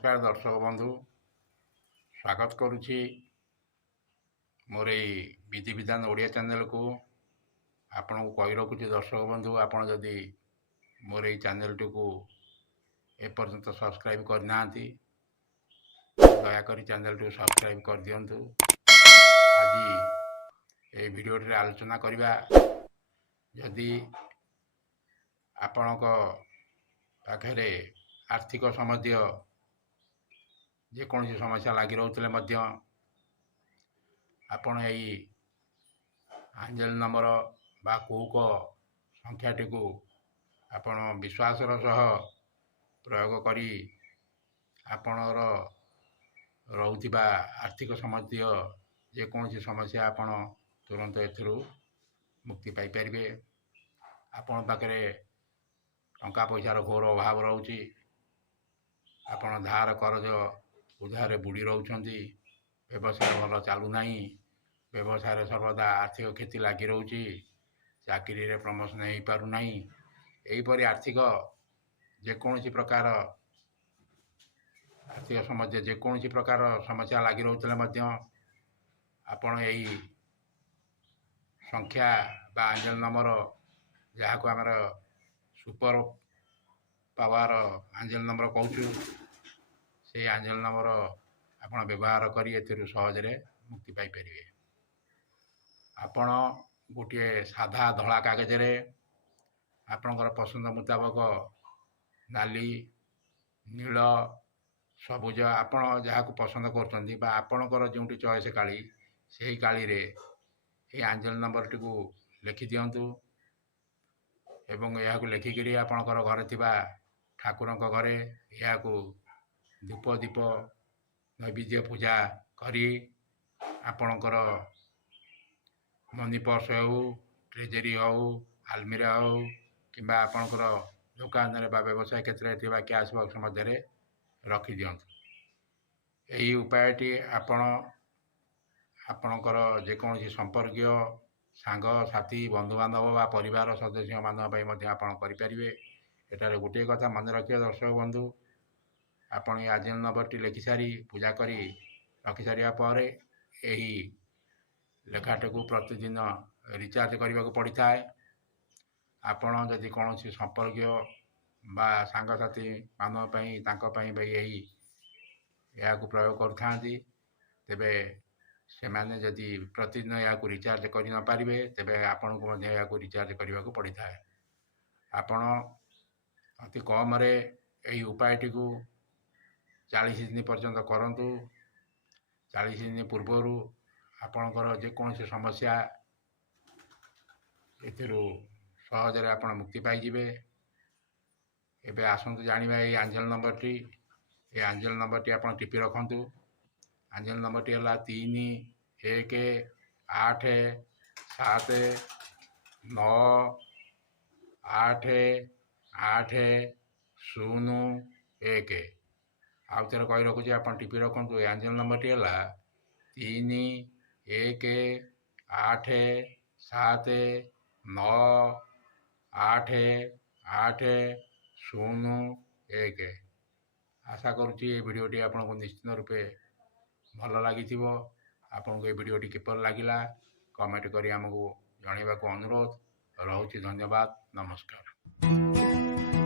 नमस्कार दर्शक बंधु स्वागत करुछि मोर विधि विधान ओडिया चैनल को। आपण को कही रखुछि दर्शक बंधु, आपण जदि मोर चैनल टी को एपर्यंत सब्सक्राइब करना दयाकोरी चैनल टी सब्सक्राइब कर दियंतु। आज ये वीडियो रे आलोचना करिबा जदि आपणक पाखरे आर्थिक संबंधी जेकोसी समस्या लगी रोते आपण यही एंजल नंबर बा कूक संख्याटी को आपण विश्वासर सह प्रयोग करी आपणर रोथिबा आर्थिक संबंधी जेकोसी समस्या आपण तुरंत एथरू मुक्ति पाई परिबे। आपण पाखरे टंका पैसार घोर अभाव रोची, आपण धार करज उधारे बुड़ी रोचंती, व्यवसाय भल चालू नहीं, व्यवसाय सर्वदा आर्थिक क्षति लगी रोची, चाकरी रे प्रमोशन हो पारु नहीं, एहीपरि आर्थिक जेकोसी प्रकार आर्थिक समस्या जेकोसी प्रकार समस्या लगी रोतले मध्य आपण यही संख्या बा एंजल नंबर जहाँ को आमर सुपर पावर एंजल नंबर कहूँ से एंजल नंबर आपण व्यवहार करी एथिरु सहजरे मुक्ति पाई परिवे। आपण गोटे साधा धला कागज रे आपणकर पसंद मुताबक नाली नील सबुज आपण जहाँ को पसंद करछंती बा आपणकर जोंटी चॉइस काली सेही काली रे ए एंजल नंबर टी को लिखि दियंतु एवं यह को लिखिकी आपणकर घरे थिबा ठाकुरंक घरे यह को धूप दीप नैवेद्य पूजा करी आपणकर मनी पर्स हो, ट्रेजरी हो, आलमीरा हो कि आपणकर दुकान रे बा व्यवसाय क्षेत्र में थिबा कैश बॉक्स मध्य रखी दियंतु। यही उपायटी आपणकर जेकोसी संपर्कीय सांग साथी बंधु बांधव बा परिवार सदस्य मानक आपण करें। एटार गोटे कथा मन रखिए दर्शक बंधु, आपण एंजल नंबर टी लिखि सारी पूजा करी रखि सारिया पर यही लेखाटी को प्रतिदिन रिचार्ज करने को पड़ी थाए। आपण जदि कौन संपर्क बा सांगसाथी मानव यही या प्रयोग करता तेबे सेमाने जदि प्रतिदिन या रिचार्ज कर न पारे तेबे आपण को या रिचार्ज करने को पड़ी थाए। आपण अति कम रे यही उपायटी को 40 दिन पर्यंत करंतु। 40 दिन पूर्वर आपणकर जेकोसी समस्या एथिरु सहजरे आपण मुक्ति पाइजिबे। एबे आसंतु जानिबा ए एंजल नंबर टी। ए एंजल नंबर टी आपण टिपी रखंतु। एंजल नंबर टी हला 3 1 8 7 9 8 8 0 1 आउ थे कही रखुच्छे आप टिपी रखु। एंजल नंबर टी है 3 1 8 7 9 8 8 0 1। आशा करुच्ची ये भिडटी आपको निश्चित रूपे भल लगी। आपको ये भिडटी किपर लगिला कमेंट करी आमको जनवाक अनुरोध रोचे। धन्यवाद, नमस्कार।